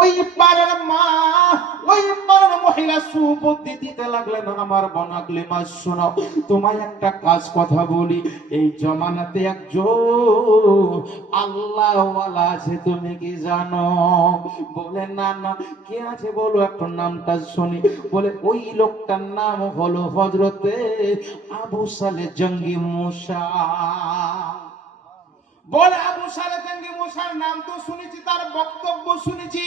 ওই পাড়ার মা, ওই পাড়ার মহিলা সুবুদ্ধি দিতে লাগলেন, আমার বনাগলি মা শোনো, তোমায় একটা কাজ কথা বলি, এই জমানাতে একজন আল্লাহওয়ালা আছে, তুমি কি জানো? বলে না না, কে আছে বলো, একটু নামটা শুনি। বলে ওই লোকটার নাম হলো হযরতে আবু সালেহ জঙ্গি মুসা। বলে আবু সালেহ জঙ্গি মুসার নাম তো শুনেছি, তার বক্তব্য শুনেছি।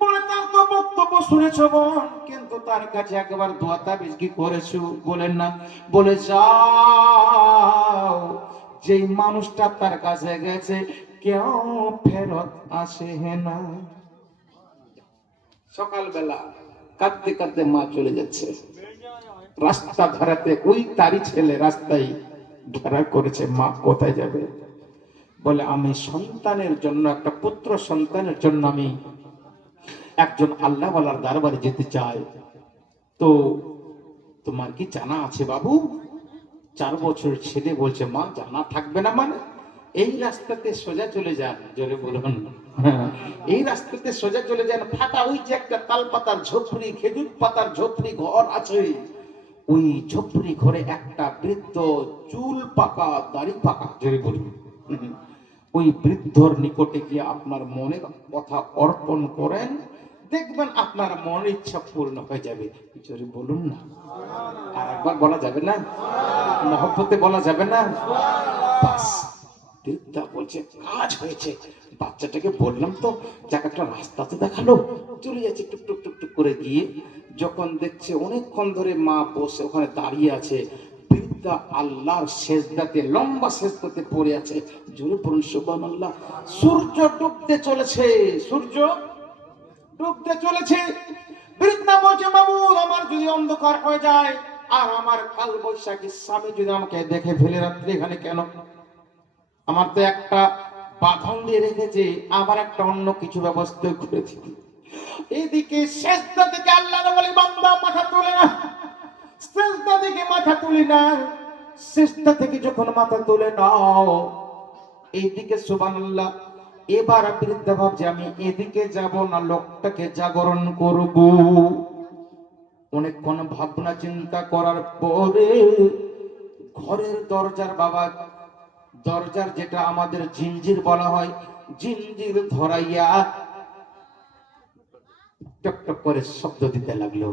বলে তার তো বক্তব্য শুনেছো বোন, কিন্তু তার কাছে একবার দোয়া তাবিজ কি করেছো? বলে না। বলে যাও, যেই মানুষটা তার কাছে গেছে কেউ ফেরত আসে না। সকালবেলা কাঁদতে কাঁদতে মা চলে যাচ্ছে, রাস্তা ধারাতে ওই তারই ছেলে রাস্তায় ঘেরা করেছে, মা কোথায় যাবে? বলে আমি সন্তানের জন্য, একটা পুত্র সন্তানের জন্য আমি একজন আল্লাহওয়ালার দরবারে যেতে চাই, তো তোমার কি জানা আছে বাবু? 4 বছর ছেলে বলছে, মা জানা থাকবে না মানে? এই রাস্তাতে সোজা চলে যান। জোরে বলুন। এই রাস্তাতে সোজা চলে যান, ফাটা ওই যে একটা তাল পাতার ঝোপড়ি, খেজুর পাতার ঝোপড়ি ঘর আছে, ওই ঝোপড়ি ঘরে একটা বৃদ্ধ, চুল পাকা দাড়ি পাকা, জোরে বলুন, ওই বৃদ্ধর নিকটে গিয়ে আপনার মনের কথা অর্পণ করেন, দেখবেন আপনার মনের ইচ্ছা পূর্ণ হয়ে যাবে। জোরে বলুন না। আর একবার বলা যাবে না? মহব্বতে বলা যাবে না? বাস। বৃদ্ধা বলছে কাজ হয়েছে, বাচ্চাটাকে বললাম তো যাকে একটা রাস্তা তো দেখালো, চলে যাচ্ছে টুক টুক টুক টুক করে গিয়ে, যখন দেখছে অনেকক্ষণ ধরে মা বসে ওখানে দাঁড়িয়ে আছে, বৃদ্ধা আল্লাহর সেজদাতে, লম্বা সেজদাতে পড়ে আছে। জোরে পড়ুন সুবহানাল্লাহ। সূর্য ডুবতে চলেছে, সূর্য ডুবতে চলেছে। বৃদ্ধা বলছে, মাবুদ আমার যদি অন্ধকার হয়ে যায় আর আমার কাল বৈশাখী স্বামী যদি আমাকে দেখে ফেলে, রাত্রে এখানে কেন? আমার তো একটা বাঁধন দিয়ে রেখেছে, আবার একটা অন্য কিছু ব্যবস্থা করেছি। এইদিকে সেজদা থেকে আল্লাহ বলে, বান্দা মাথা তুলে না। সেজদা থেকে মাথা তুলি না। সেজদা থেকে যখন মাথা তুলে নাও, এইদিকে সুবহানাল্লাহ, এবার বৃদ্ধা ভাবছে আমি এদিকে যাব না, লোকটাকে জাগরণ করব। অনেকক্ষণ ভাবনা চিন্তা করার পরে ঘরের দরজার, বাবা দরজার যেটা আমাদের জিঞ্জির বলা হয়, জিঞ্জির ধরাইয়া টক টক করে শব্দ দিতে লাগলো।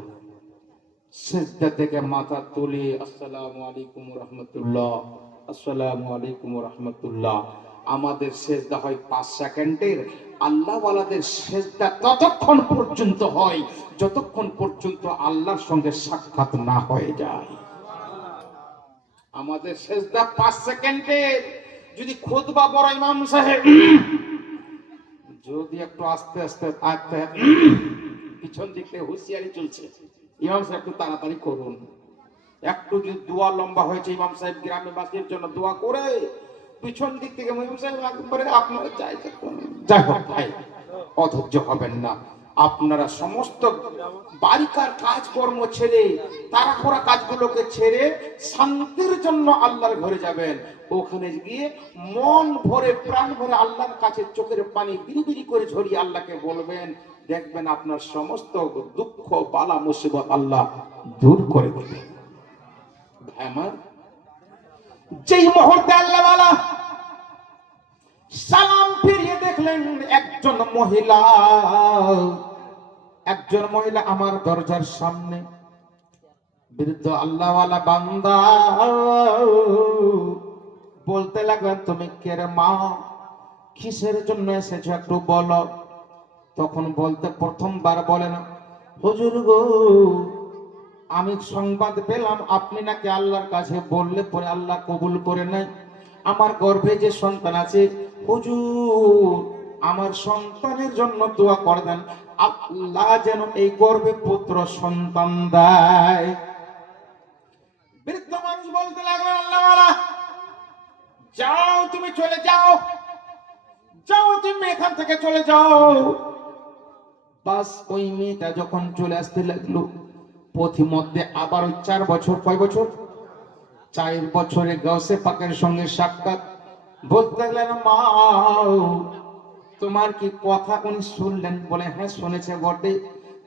সিজদা থেকে মাথা তুলে আসসালামু আলাইকুম ওয়া রাহমাতুল্লাহ, আসসালামু আলাইকুম ওয়া রাহমাতুল্লাহ। আমাদের সিজদা হয় 5 সেকেন্ডের, আল্লাহওয়ালাদের সিজদা ততক্ষণ পর্যন্ত হয় যতক্ষণ পর্যন্ত আল্লাহর সঙ্গে সাক্ষাৎ না হয়ে যায়। আমাদের সিজদা 5 সেকেন্ডের। যদি খুতবা পড়া ইমাম সাহেব যদি একটু আস্তে আস্তে আস্তে, পিছন দিক থেকে হুঁশিয়ারি চলছে, ইমাম সাহেব একটু তাড়াতাড়ি করুন। একটু যদি দোয়া লম্বা হয়েছে, ইমাম সাহেব গ্রামবাসীর জন্য দোয়া করে, পিছন দিক থেকে ইমাম সাহেব একবারে আপনারা চাইছেন, যাই হোক ভাই অধৈর্য হবেন না। আপনারা সমস্ত বাড়িকার কাজকর্ম ছেড়ে, তাড়াহুড়া কাজগুলোকে ছেড়ে শান্তির জন্য আল্লাহর ঘরে যাবেন। ওখানে গিয়ে মন ভরে, প্রাণ ভরে আল্লাহর কাছে চোখের পানি বিড়ি করে ঝরিয়ে আল্লাহকে বলবেন, দেখবেন আপনার সমস্ত দুঃখ বালা মুসিবত আল্লাহ দূর করে দেবেন। ভাই আমার, যেই মুহূর্তে আল্লাহওয়ালা সালাম ফিরিয়ে দেখলেন একজন মহিলা আমার দরজার সামনে, বৃদ্ধ আল্লাহওয়ালা বান্দা বলতে লাগলেন, তুমি কে রে মা, কিসের জন্য এসেছো একটু বলো। তখন বলতে প্রথমবার বলেন, হুজুর গো, আমি সংবাদ পেলাম আপনি নাকি আল্লাহর কাছে বললে পরে আল্লাহ কবুল করে নেয়। আমার গর্ভে যে সন্তান আছে, হুজুর আমার সন্তানের জন্য দোয়া করে দেন, আল্লাহ যেন এই গর্ভে পুত্র সন্তান দেয়। বৃদ্ধ মানুষ বলতে লাগলো, আল্লাহওয়ালা যাও, তুমি চলে যাও, যাও তুমি এখান থেকে চলে যাও। বাস ওই মেয়েটা যখন চলে আসতে লাগলো, পথিমধ্যে আবার ওই 4 বছর, কয় বছর, 4 বছরে গাউসে পাকের সঙ্গে সাক্ষাৎ। বলতে লাগলেন, মা তোমার কি কথা উনি শুনলেন? বলে হ্যাঁ শুনেছে বটে,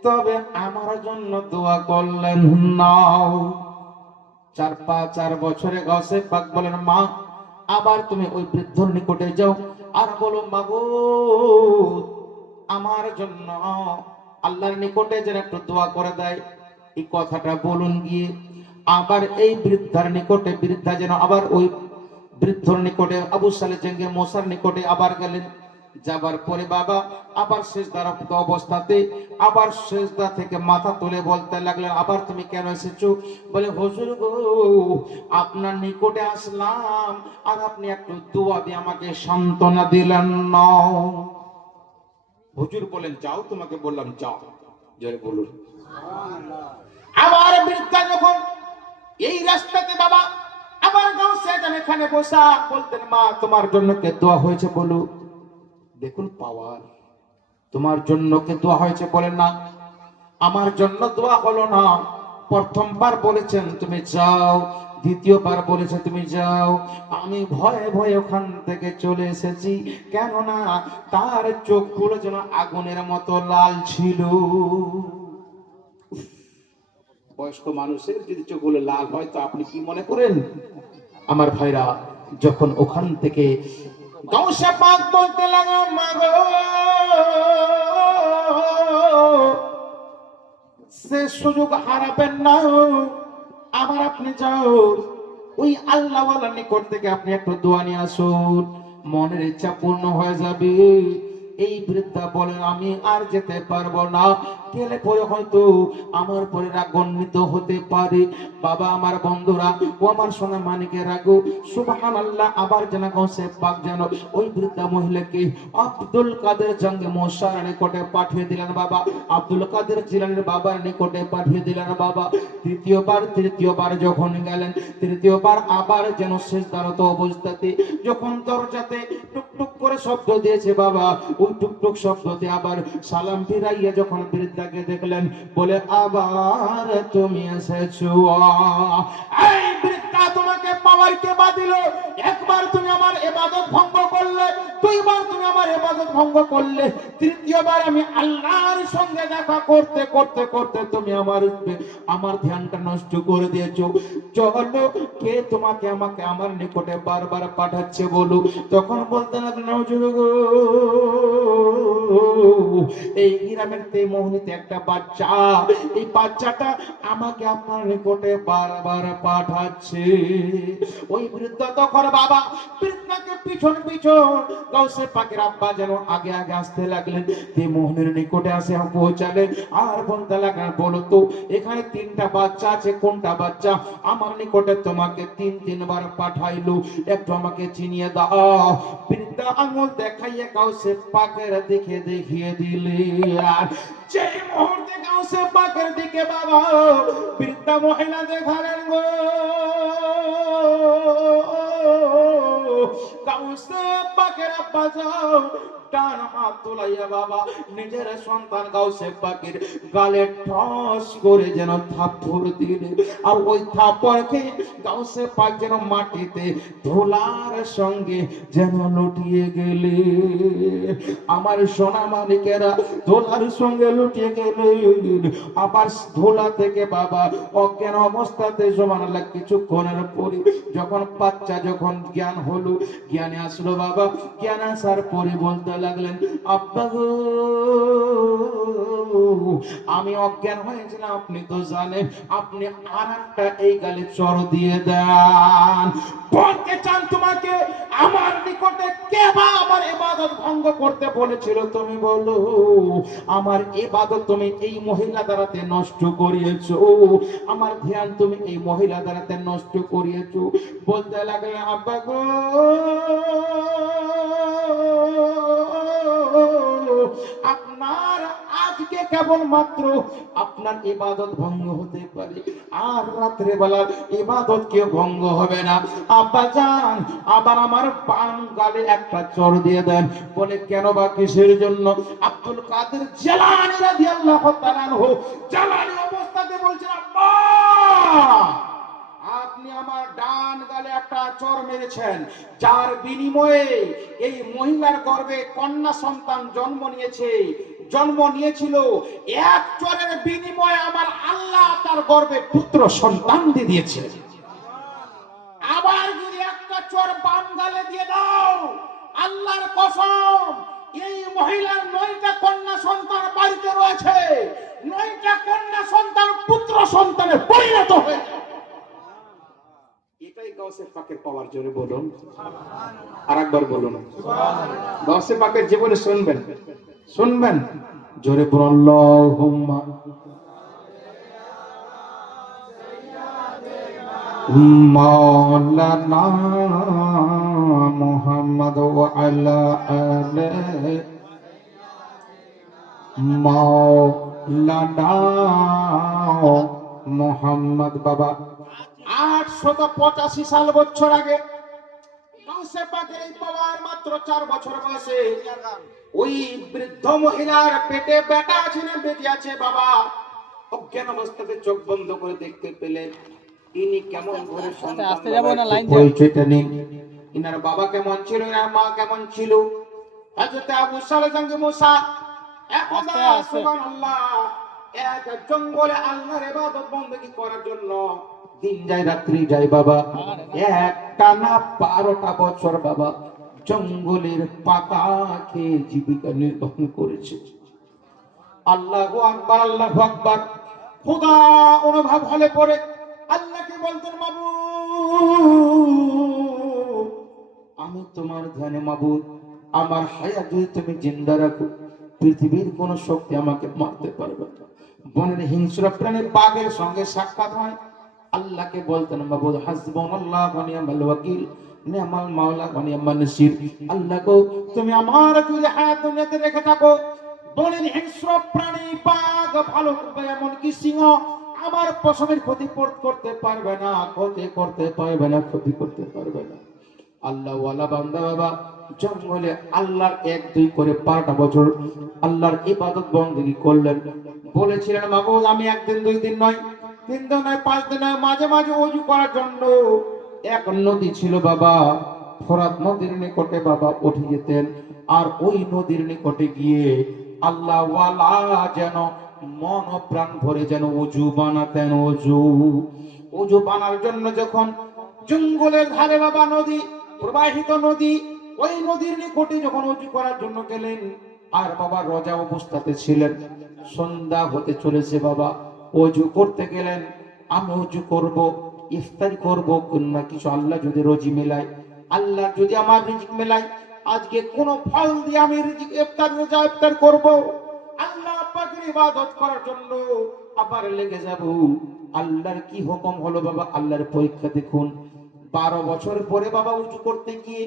তবে আমার জন্য দোয়া করলেন নাও। 4 বছরে গাউসে পাক বলেন মা আবার তুমি ওই বৃদ্ধর নিকটে যাও আর বলো মাগো আমার জন্য আল্লাহর নিকটে যেন একটু দোয়া করে দেয়। এই কথাটা বলুন গিয়ে আবার এই বৃদ্ধার নিকটে, বৃদ্ধা যেন আবার ওই বৃদ্ধর নিকটে আবু সালে জেঙ্গে মোসার নিকটে আবার গেলেন। যাবার পরে বাবা আবার সেজদারত অবস্থাতে আবার সেজদা থেকে মাথা তুলে বলতে লাগলেন আবার তুমি কেন এসেছো? বলে হুজুর গো আপনার নিকটে আসলাম আর আপনি একটু দোয়া দিয়ে আমাকে সান্ত্বনা দিলেন না। হুজুর বলেন যাও, তোমাকে বললাম যাও। জোরে বলুন। আবার বৃদ্ধা যখন এই রাস্তাতে বাবা আবার গাউসে আজম এখানে বসা বলতেন মা তোমার জন্য কে দোয়া হয়েছে বলো। দেখুন পাওয়ার, তোমার জন্য কে দোয়া হয়েছে বলেন না, আমার জন্য দোয়া হলো না। প্রথমবার বলেছেন তুমি যাও, দ্বিতীয়বার বলেছে তুমি যাও, আমি ভয়ে ভয়ে ওখান থেকে চলে এসেছি, কেননা তার চোখগুলো যেন আগুনের মতো লাল ছিল। বয়স্ক মানুষের যদি চোখগুলো লাল হয় তো আপনি কি মনে করেন? আমার ভাইরা যখন ওখান থেকে গাউসে পাক বলতে লাগলো মাগো সে সুযোগ হারাবেন না, আবার আপনি যাও ওই আল্লাহওয়ালার নিকট থেকে আপনি একটু দোয়া নিয়ে আসুন, মনের ইচ্ছা পূর্ণ হয়ে যাবে। এই বৃদ্ধা বলেন আমি আর যেতে পারবো না, গেলে পরে হয়তো আমার পরে রাগান্বিত হতে পারে। বাবা আমার বন্ধুরা ও আমার সোনা মানিকের রাগো সুবহানাল্লাহ, আবার যেন গাউসে পাক যেন ওই বৃদ্ধা মহিলাকে আব্দুল কাদের জঙ্গে মোসার নিকটে পাঠিয়ে দিলেন বাবা, আব্দুল কাদের জিলানীর বাবার নিকটে পাঠিয়ে দিলেন বাবা। তৃতীয়বার যখন গেলেন, তৃতীয়বার আবার যেন সেজদারত অবস্থাতে যখন দরজাতে টুকটুক করে শব্দ দিয়েছে বাবা, ওই টুকটুক শব্দতে আবার সালাম ফিরাইয়া যখন বৃদ্ধাকে দেখলেন বলে আবার তুমি এসেছো। এই বৃদ্ধা তোমাকে পাওয়ার কে বাদিল? একবার তুমি আমার ইবাদত ভঙ্গ করলে, দুইবার তুমি আমার ইবাদত ভঙ্গ করলে, তৃতীয়বার আমি আল্লাহর সঙ্গে দেখা করতে করতে করতে তুমি আমার ধ্যানটা নষ্ট করে দিয়েছো। চলো কে তোমাকে আমাকে আমার নিকটে বারবার পাঠাচ্ছে বলো। তখন বলতে লাগলেন এই গ্রামের তেমোহনীতে একটা বাচ্চা, এই বাচ্চাটা আমাকে আপনার নিকটে বারবার পাঠাচ্ছে। ওই বৃদ্ধ তখন বাবা বৃদ্ধাকে পিছন পিছন গাউসে পাকের আব্বা যেন আগে আগে আসতে লাগলেন, তেমোহনীর নিকটে আসে পৌঁছালেন আর বলতে লাগলেন বলো তো এখানে 3টা বাচ্চা আছে, কোনটা বাচ্চা আমার নিকটে তোমাকে 3বার পাঠাইলো, একটু আমাকে চিনিয়ে দাও। বৃদ্ধা আঙুল দেখাইয়া গাউসে পাকের দিকে দেখিয়ে দিলে, আর যে মুহূর্তে গাউসে পাকের দিকে বাবা বৃদ্ধা মহিলা দেখালেন গো, গাউসে পাকের আব্বা যাও ডান হাত তোলাইয়া বাবা নিজের সন্তান গাউসে পাকের গালে ঠস করে যেন থাপ্পড় দিলে, আর ওই থাপ্পড়কে গাউসে পাক যেন মাটিতে ধুলার সঙ্গে যেন লুটিয়ে গেলে। আমার সোনা মানিকেরা ধুলার সঙ্গে লুটিয়ে গেলে, আবার ধুলা থেকে বাবা অজ্ঞান অবস্থাতে সুবহানাল্লাহ কিছুক্ষণের পরে যখন বাচ্চা যখন জ্ঞান হলো, জ্ঞানে আসলো বাবা, জ্ঞান আসার পরে বলতে লাগলেন আব্বা গো আমি অজ্ঞান হয়েছিলাম, আপনি তো জানেন, আপনি আরেকটা এই গালে চর দিয়ে দেন। বলতে চান তোমাকে আমার নিকটে কে বা আমার ইবাদত ভঙ্গ করতে বলেছিল? তুমি বলো আমার ইবাদত তুমি এই মহিলা দ্বারাতে নষ্ট করিয়েছো, আমার ধ্যান তুমি এই মহিলা দ্বারাতে নষ্ট করিয়েছো। বলতে লাগলেন আব্বা গো আপনার আজকে কেবলমাত্র আপনার ইবাদত ভঙ্গ হতে পারে, আর রাত্রে বেলার ইবাদত কেউ ভঙ্গ হবে না। আব্বা জান আবার আমার বাম গালে একটা চড় দিয়ে দেন। বলে কেন বা কিসের জন্য? আব্দুল কাদের জিলানী রাদিয়াল্লাহু তাআলা আনহু জালালি অবস্থাতে বলছেন আব্বা আপনি আমার ডান গালে একটা চর মেরেছেন, যার বিনিময়ে এই মহিলার গর্ভে কন্যা সন্তান জন্ম নিয়েছিল। এক চরের বিনিময়ে আমার আল্লাহ তার গর্ভে পুত্র সন্তান দিয়ে দিয়েছে। আবার যদি একটা চর বাম গালে দিয়ে দাও, আল্লাহর কসম, এই মহিলার 9টা কন্যা সন্তান বাড়িতে রয়েছে, 9টা কন্যা সন্তান পুত্র সন্তানে পরিণত হয়ে যাবে। এটাই গাউসে পাকের পাওয়ার, জোরে বলুন আরেকবার বলুন সুবহানাল্লাহ। গাউসে পাকের জীবনে শুনবেন জোরে বলুন আল্লাহুম্মা মাওলানা মুহাম্মদ ওয়া আলা আলিহি মাওলানা মুহাম্মদ। বাবা 885 সাল বছর আগে গাউসে পাকের এই বাবার মাত্র 4 বছর বয়সে ওই বৃদ্ধ মহিলার পেটে বেটা আছে না বেটি আছে, বাবা অজ্ঞান অবস্থাতে চোখ বন্ধ করে দেখতে পেলেন ইনি কেমন ঘরে সন্তান পরিচয়টা নেই। ইনার বাবা কেমন ছিল, ইনার মা কেমন ছিল। হযরত আবু সালেহ সঙ্গে মুসা একদা সুবহানাল্লাহ এক জঙ্গলে আল্লাহর ইবাদত বندگی করার জন্য দিন যায় রাত্রি যায় বাবা, একটানা 12টা বছর বাবা জঙ্গলের পাতা খেয়ে জীবিকা নির্বাহ করেছে। আল্লাহু আকবার, আল্লাহু আকবার। খোদা অনুভব হলে পরে আল্লাহকে বলতেন, মাবুদ আমি তোমার ধ্যানে, মাবুদ আমার হায়াত যদি তুমি জিন্দা রাখো, পৃথিবীর কোন শক্তি আমাকে মারতে পারবে না। বনের হিংস্র প্রাণী বাঘের সঙ্গে সাক্ষাৎ হয়, আল্লাহকে বলতেন, মাবুদ হাসবুনাল্লাহু ওয়া নি'মাল ওয়াকিল, নি'মাল মাওলা ওয়া নি'মান নাসির। আল্লাহ গো তুমি আমার যদি হায়াত দুনিয়াতে রেখে থাকো, বনের হিংস্র প্রাণী বাঘ ভালো এমন কি সিংহ আমার পশমের ক্ষতি করতে পারবে না, ক্ষতি করতে পারবে না, ক্ষতি করতে পারবে না। আল্লাহ ওয়ালা বান্দা বাবা জঙ্গলে আল্লাহর 1-2 করে 12টা বছর আল্লাহর ইবাদত বندگی করলেন। বলেছিলেন, মাবুদ আমি একদিন 2 দিন নয়, 3 দিন নয়, 5 দিন নয়, মাঝে মাঝে ওযু করার জন্য এক নদী ছিল বাবা, ফোরাত নদীর নিকটে বাবা উঠে যেতেন। আর ওই নদীর নিকটে গিয়ে আল্লাহ ওয়ালা যেন মন প্রাণ ভরে যেন ওযু বানাতেন। ওযু বানার জন্য যখন জঙ্গলের ধারে বাবা নদী, প্রবাহিত নদী, ওই নদীর নিকটে যখন ওযু করার জন্য গেলেন, আর বাবা রোজা অবস্থাতে ছিলেন, সন্ধ্যা হতে চলেছে বাবা, ওযু করতে গেলেন। আমি ওযু করব, ইফতারি করব, কিংবা কিছু আল্লাহ যদি রুজি মেলায়, আল্লাহ যদি আমার রিজিক মেলায়, আজকে কোন ফল দিয়ে আমি রিজিক ইফতার করব, আল্লাহ পাকের ইবাদত করার জন্য আবার লেগে যাব। আল্লাহর কি হুকুম হলো বাবা, আল্লাহর পরীক্ষা দেখুন। 12 বছর পরে বাবা ওযু করতে গিয়ে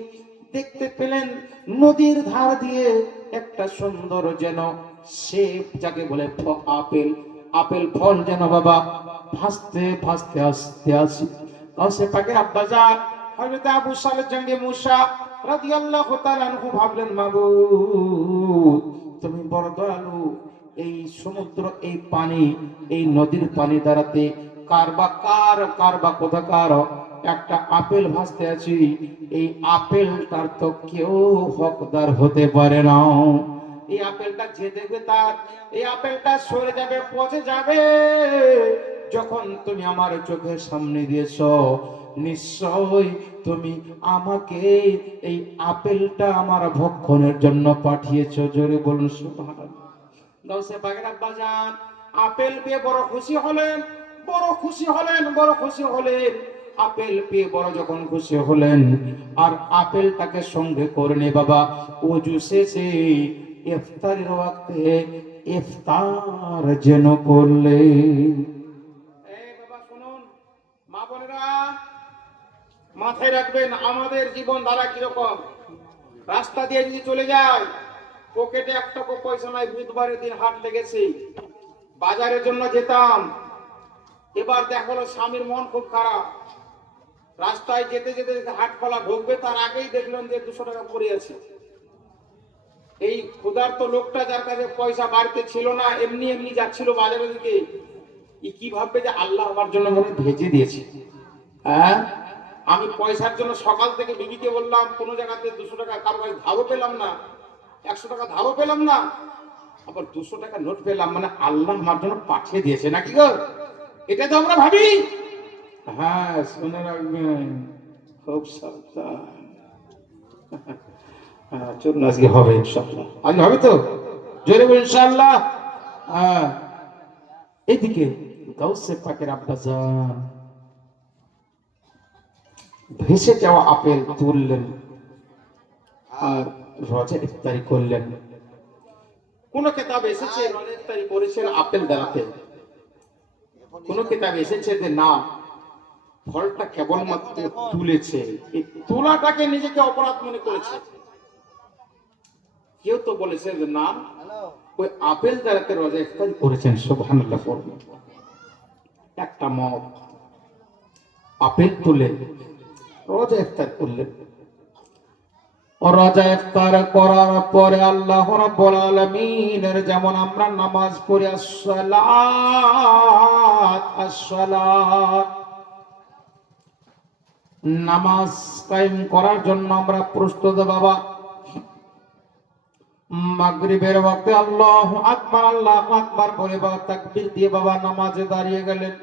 দেখতে পেলেন নদীর ধার দিয়ে একটা সুন্দর যেন সেব, যাকে বলে আপেল ফল যেন বাবা ভাসতে ভাসতে আসতে আসে। গাউসে পাকের আব্বাজান হযরত আবু সালেহ জঙ্গে মুসা রাদিয়াল্লাহু তাআলা আনহু ভাবলেন, মাবুদ তুমি বড় দয়ালু, এই সমুদ্র, এই পানি, এই নদীর পানি দ্বারাতে কারবা কোথাকার একটা আপেল ভাসতে আছি, এই আপেলটার তো কেউ হকদার হতে পারে না। এই আপেলটা যে দেখবে তার এই আপেলটা সরে যাবে, পচে যাবে। যখন তুমি আমার চোখের সামনে দিয়েছো, নিশ্চয় তুমি আমাকে এই আপেলটা আমার ভক্ষণের জন্য পাঠিয়েছো। জোরে বলুন সুবহানাল্লাহ। গাউসে পাকের আব্বাজান আপেল পেয়ে বড় খুশি হলেন। আপেল পেয়ে বড় যখন খুশি হলেন, আর আপেলটাকে সঙ্গে করে নিয়ে বাবা ওযু শেষে ইফতারের ওয়াক্তে ইফতার যেন করলে। বাবা শুনুন, মা বোনেরা মাথায় রাখবেন, আমাদের জীবন ধারা কিরকম। রাস্তা দিয়ে যদি চলে যায়, পকেটে 1 টাকা পয়সা নাই, বুধবারের দিন হাট লেগেছে, বাজারের জন্য যেতাম, এবার দেখো স্বামীর মন খুব খারাপ, রাস্তায় যেতে যেতে হাট খোলা ঢুকবে, তার আগেই দেখলেন যে 200 টাকা পড়ে আছে। এই ক্ষুধার্ত লোকটা, যার কাছে পয়সা বাড়িতে ছিল না, এমনি যাচ্ছিল বাজারের দিকে, কি ভাববে যে আল্লাহ আমার জন্য মনে ভেজে দিয়েছে, হ্যাঁ, আমি পয়সার জন্য সকাল থেকে বিবিকে বললাম কোন জায়গাতে 200 টাকা কারো কাছে ধারও পেলাম না, 100 টাকা ধারও পেলাম না, আবার 200 টাকা নোট পেলাম, মানে আল্লাহ আমার জন্য পাঠিয়ে দিয়েছে নাকি গো? এটা তো আমরা ভাবি। হ্যাঁ, শুনে রাখবেন, খুব সাবধান। হ্যাঁ, চলুন আজকে হবে ইনশাআল্লাহ, আজকে হবে তো, জোরে বলুন ইনশাআল্লাহ। হ্যাঁ, এদিকে গাউসে পাকের আব্বাজান ভেসে যাওয়া আপেল তুললেন আর রোজা ইফতারি করলেন। কোন কিতাব এসেছে রোজা ইফতারি করেছেন আপেল দ্বারাতে, কোন কিতাব এসেছে যে না ফলটা কেবলমাত্র তুলেছে, এই তোলাটাকে নিজেকে অপরাধ মনে করেছে। কেউ তো বলেছে যে না ওই আপেল দ্বারাতে রোজা ইফতারি করেছেন। সুবহানাল্লাহ। একটা মত আপেল তুলে রোজা ইফতার করলেন। রোজা ইফতার করার পরে আল্লাহ রাব্বুল আলামিনের যেমন আমরা নামাজ পড়ি আসসালাত আসসালাত, নামাজ কায়েম করার জন্য আমরা প্রস্তুত বাবা। মাগরিবের ওয়াক্তে আল্লাহু আকবার বলে বাবা তাকবীর দিয়ে বাবা নামাজে দাঁড়িয়ে গেলেন।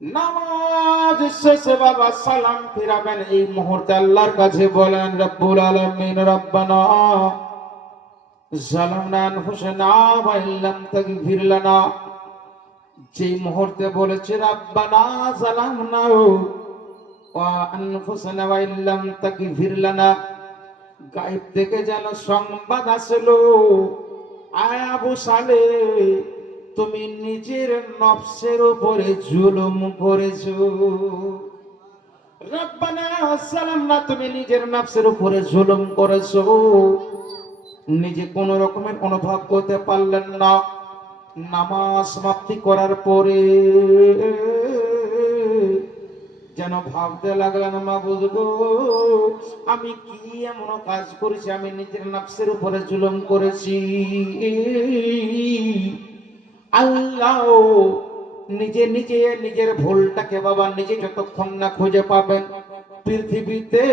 নামাজ শেষে বাবা সালাম ফিরাবেন, এই মুহূর্তে আল্লাহর কাছে বলেন রব্বুল আলামিন রব্বানা যালামনা আনফুসানা ওয়া ইল্লাম তাগফির লানা, যেই মুহূর্তে বলেছে রব্বানা যালামনা ওয়া আনফুসানা ওয়া ইল্লাম তাগফির লানা, গায়েব থেকে যেন সংবাদ আসলো আয় আবু সালেহ তুমি নিজের নফসের উপরে জুলুম করেছো। রব্বানা যালামনা, তুমি নিজের নফসের উপরে জুলুম করেছো। নিজে কোন রকমের অনুভব করতে পারলেন না। নামাজ সমাপ্তি করার পরে যেন ভাবতে লাগলেন মাবুদ গো আমি কি এমন কাজ করেছি, আমি নিজের নফসের উপরে জুলুম করেছি। আল্লাহ নিজে নিজে নিজের ভুলটাকে বাবা নিজে যতক্ষণ না খুঁজে পাবেন পৃথিবীতে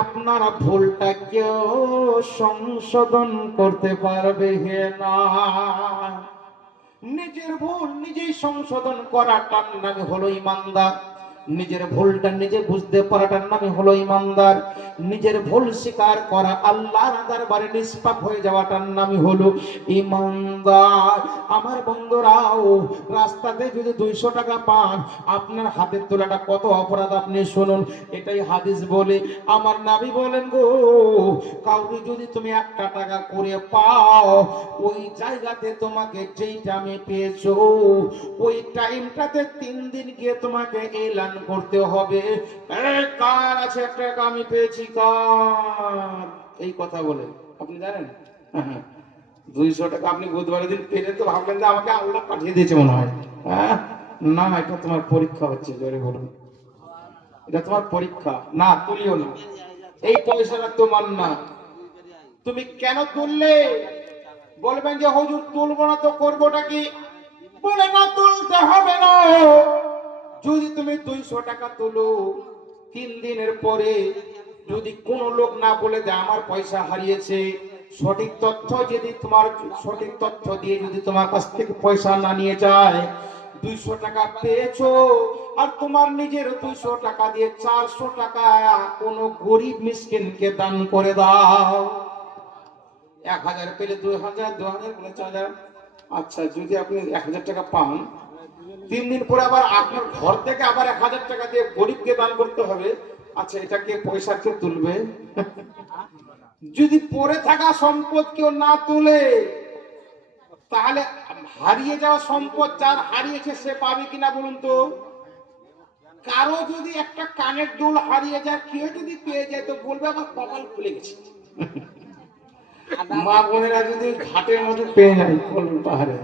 আপনার ভুলটা কেউ সংশোধন করতে পারবে না। নিজের ভুল নিজেই সংশোধন করাটার নামে হলো ইমানদার। নিজের ভুলটা নিজে বুঝতে পারাটার নামে হলো ইমানদার। নিজের ভুল স্বীকার করা আল্লাহর দরবারে নিষ্পাপ হয়ে যাওয়াটার নামই হলো ইমানদার। আমার বন্ধুরাও রাস্তাতে যদি 200 টাকা পান আপনার হাতের তোলাটা কত অপরাধ আপনি শুনুন। এটাই হাদিস বলে, আমার নবী বলেন গো কাউকে যদি তুমি 1 টাকা করে পাও ওই জায়গাতে তোমাকে যেই টাইমে পেয়েছো ওই টাইমটাতে 3 দিন গিয়ে তোমাকে এলান করতে হবে কার আছে 1 টাকা আমি পেয়েছি কার, এই কথা বলে আপনি জানেন 200 টাকা আপনি বুধবারের দিন পেলে তো ভাবলেন যে আমাকে আল্লাহ পাঠিয়ে দিয়েছে মনে হয়। না, এটা তোমার পরীক্ষা হচ্ছে, জোরে বলুন এটা তোমার পরীক্ষা। না তুলিও না, এই পয়সাটা তোমার না। তুমি কেন তুললে? বলবেন যে হুজুর তুলবো না তো করবোটা কি? বলে না তুলতে হবে না। যদি তুমি 200 টাকা তুলো 3 দিনের পরে যদি কোন লোক না বলে যে আমার পয়সা হারিয়েছে, সঠিক তথ্য দিয়ে যদি তোমার কাছ থেকে পয়সা না নিয়ে যায়, 200 টাকা পেয়েছো আর তোমার নিজের 200 টাকা দিয়ে 400 টাকা কোন গরিব মিসকিনকে দান করে দাও। 1000 পেলে 2000, 2000 বলে 4000। আচ্ছা যদি আপনি 1000 টাকা পান 3 দিন পরে আবার আপনার ঘর থেকে আবার 1000 টাকা দিয়ে গরিবকে দান করতে হবে। আচ্ছা এটাকে পয়সা কে তুলবে? যদি পরে থাকা সম্পদ কেউ না তুলে তাহলে হারিয়ে যাওয়া সম্পদ যার হারিয়েছে সে পাবে কিনা বলুন তো? কারো যদি একটা কানের দুল হারিয়ে যায় কেউ যদি পেয়ে যায় তো বলবে আমার কপাল খুলে গেছে। মা বোনেরা যদি ঘাটের মধ্যে পেয়ে যায় পাহাড়ে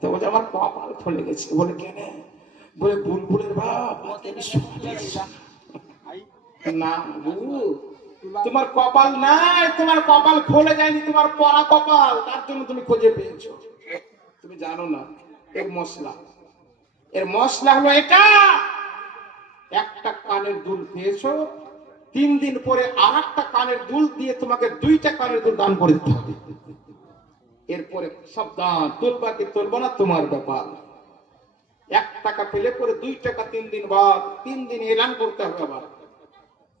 তো বলছে আমার কপাল খুলে গেছে। বলে কেন? বলে বুলবুলের বাপ না তোমার কপাল নাই, তোমার কপাল খুলে যায়নি, তোমার পরা কপাল, তার জন্য তুমি খুঁজে পেয়েছো। তুমি জানো না এর মশলা হলো এটা। একটা কানের দুল পেয়েছো, 3 দিন পরে আর একটা কানের দুল দিয়ে তোমাকে 2টা কানের দুল দান করে দিতে হবে। এরপরে সাবধান, তুলবা কি তুলবো না তোমার ব্যাপার। 1 টাকা পেলে পরে 2 টাকা 3 দিন বাদ, 3 দিন এলান করতে হবে। আবার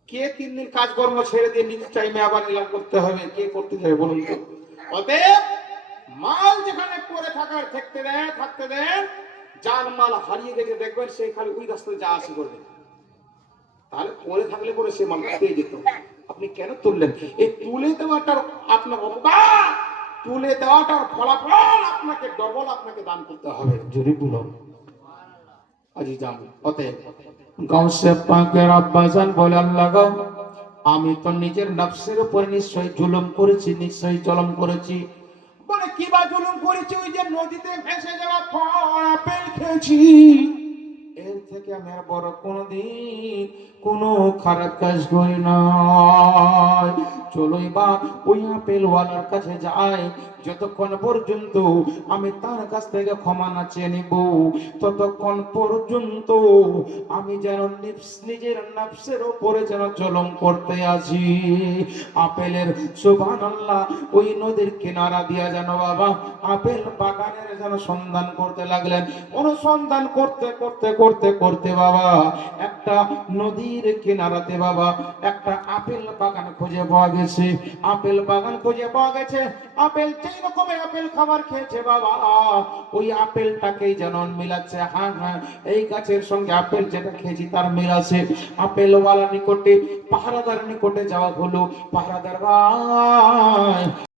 কে 3 দিন কাজকর্ম ছেড়ে দিয়ে নিজের টাইমে আবার এলান করতে হবে? কে করতে যাবে বলুন তো? অতএব মাল যেখানে পড়ে থাকার থাকতে দেন, যার মাল হারিয়ে গেছে দেখবেন সে খালি ওই রাস্তায় যা আসি করবে, তাহলে পরে থাকলে পরে সে মাল পেয়ে যেত। আপনি কেন তুললেন? এই তুলে দেওয়াটার আপনার অপকার, তুলে দেওয়াটার ফলাফল আপনাকে ডবল আপনাকে দান করতে হবে। জোরে বলো আজি জান। অতএব গাউসে পাকের আব্বাজান বলে, আল্লাহ গো, আমি তো নিজের নফসের উপর নিশ্চয়ই জুলুম করেছি, নিশ্চয়ই জুলুম করেছি। বলে কি বা জুলুম করেছি? ওই যে নদীতে ভেসে যাওয়া ফল আপেল খেয়েছি, এর থেকে আমি আর বড় কোনদিন কোনো খারাপ কাজ করি না। চলো এবার ওই আপেল ওয়ালার কাছে যাই, যতক্ষণ পর্যন্ত আমি তার কাছ থেকে ক্ষমা না চেয়ে নিব, ততক্ষণ পর্যন্ত আমি যেন নিজের নফসের উপরে যেন জুলুম করতে আছি। আপেলের সুবহানাল্লাহ, ওই নদীর কিনারা দিয়া যেন বাবা আপেল বাগানের যেন সন্ধান করতে লাগলেন। অনুসন্ধান করতে করতে করতে করতে বাবা একটা নদীর কিনারাতে বাবা একটা আপেল বাগান খুঁজে পাওয়া গেছে। আপেল বাগান খুঁজে পাওয়া গেছে। আপেল যেই রকমের আপেল খাবার খেয়েছে বাবা, ওই আপেলটাকেই যেন মিলাচ্ছে। হ্যাঁ হ্যাঁ, এই গাছের সঙ্গে আপেল যেটা খেয়েছি তার মিল আছে। আপেল ওয়ালা নিকটে, পাহারাদার নিকটে যাওয়া হলো। পাহারাদার ভাই,